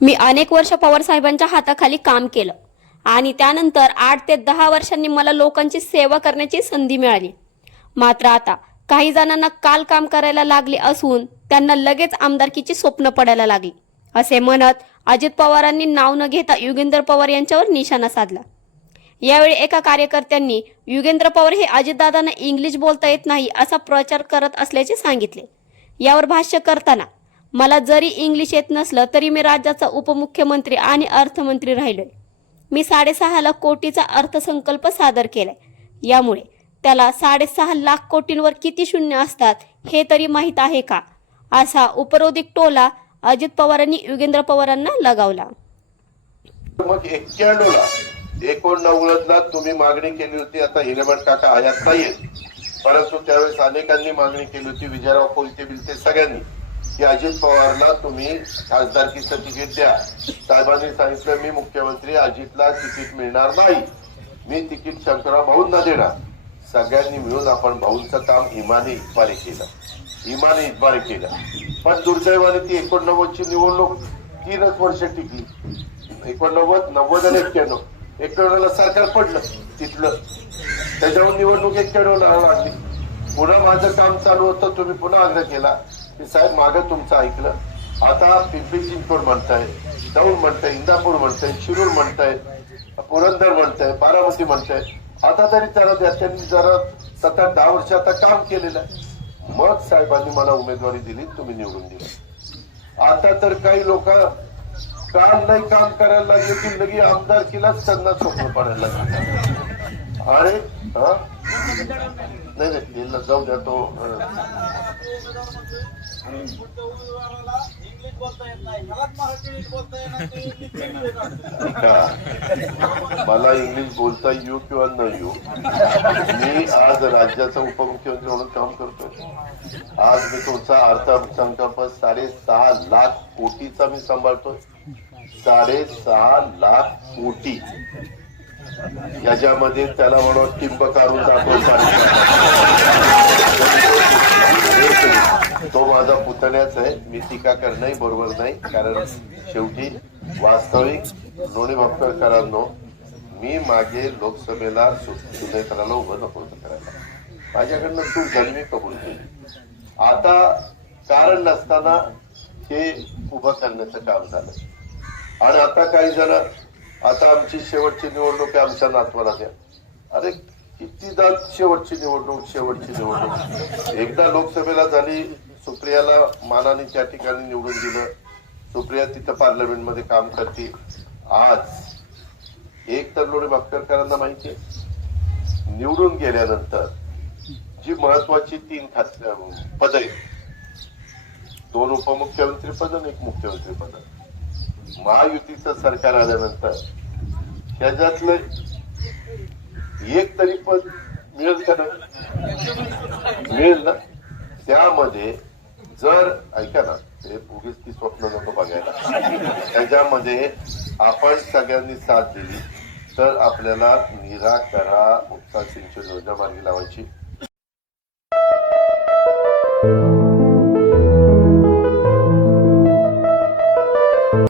मी अनेक वर्ष पवार साहेबांच्या हाताखाली काम केलं. आणि त्यानंतर आठ ते दहा वर्षांनी मला लोकांची सेवा करण्याची संधी मिळाली. मात्र आता काही जणांना काल काम करायला लागले असून त्यांना लगेच आमदारकीची स्वप्न पडायला लागली. असे म्हणत अजित पवारांनी नाव न घेता युगेंद्र पवार यांच्यावर निशाणा साधला. यावेळी एका कार्यकर्त्यांनी युगेंद्र पवार हे अजितदादांना इंग्लिश बोलता येत नाही असा प्रचार करत असल्याचे सांगितले. यावर भाष्य करताना मला जरी इंग्लिश येत नसलं तरी मी राज्याचा उपमुख्यमंत्री आणि अर्थमंत्री राहिलोय मी साडेसहा लाख कोटीचा अर्थसंकल्प सादर केलाय. यामुळे त्याला साडेसहा लाख कोटींवर किती शून्य असतात हे तरी माहीत आहे का? असा उपरोधिक टोला अजित पवारांनी युगेंद्र पवारांना लगावला. मग एक्क्याण्णवला एकोणनव्वदला तुम्ही मागणी केली होती आता हिरेमठ काका हयात नाहीये. परंतु त्यावेळेस अनेकांनी मागणी केली होती विजयराव कोलते बिलते सगळ्यांनी. की अजित पवारला तुम्ही खासदारकीचं तिकीट द्या. साहेबांनी सांगितलं मी मुख्यमंत्री अजितला तिकीट मिळणार नाही. मी तिकीट शंकरराव भाऊंना देणार. सगळ्यांनी मिळून आपण भाऊंचं काम इमाने इतबारे केलं. इमाने इतबारे केलं. पण दुर्दैवाने ती एकोणनव्वदची निवडणूक तीनच वर्ष टिकली. एकोणनव्वद नव्वद आणि एक्क्याण्णव. एक्क्याण्णवला सरकार पडलं तिथलं. त्याच्यावर निवडणूक एक्क्याण्णव लागली पुन्हा माझं काम चालू होतं तुम्ही पुन्हा आग्रह केला. की साहेब मागं तुमचं ऐकलं. आता पिंपरी चिंचवड म्हणताय? दौंड म्हणताय इंदापूर म्हणताय शिरूर म्हणताय पुरंदर म्हणताय बारामती म्हणताय. आता तरी त्याला द्या त्यांनी जरा सतरा दहा वर्ष आता काम केलेलं आहे. मग साहेबांनी मला उमेदवारी दिली तुम्ही निवडून दिली. आता तर काही लोक काम नाही काम करायला लागले की लगी आमदार केलाच त्यांना स्वप्न पडायला लागले. अरे हा? नाही नाही जाऊ द्या तो अं, इंग्लिश बोलता येत नाही मलाच मराठी नीट बोलता येणार नाही इंग्लिश नीट येणार. मला इंग्लिश बोलता येऊ किंवा न येऊ मी आज राज्याचा उपमुख्यमंत्री म्हणून काम करतोय. आज मी तुमचा अर्थसंकल्प साडेसहा लाख कोटीचा मी सांभाळतोय. साडेसहा लाख कोटी. याच्यामध्ये त्याला म्हणून टिंब काढून दाखवतो तो माझा पुतण्याच आहे. मी टीका करणंही बरोबर नाही कारण शेवटी वास्तविक लोणी भापकरांनो मी मागे लोकसभेला सुनेत्राला उभं नको करायला. माझ्याकडनं चूक झाली मी कबूल केली. आता कारण नसताना हे उभं करण्याचं काम झालं. आणि आता काही जण आता आमची शेवटची निवडणूक आमच्या नातवाला द्या अरे कितीदा शेवटची निवडणूक शेवटची निवडणूक. एकदा लोकसभेला झाली सुप्रियाला मानाने त्या ठिकाणी निवडून दिलं. सुप्रिया तिथं पार्लमेंटमध्ये काम करते. आज एक तर लोणी भापकरकरांना माहिती आहे निवडून गेल्यानंतर जी महत्वाची तीन खास पद आहेत दोन उपमुख्यमंत्री पद आणि एक मुख्यमंत्री पद. महायुतीचं सरकार आल्यानंतर त्याच्यातलं एक तरी पण मिळेल का नाही मिळेल ना? त्यामध्ये जर ऐका ना ते उगीच ती स्वप्न नको बघायला. त्याच्यामध्ये आपण सगळ्यांनी साथ दिली तर आपल्याला निराकरा उत्साह सिंचन योजना मार्गी लावायची.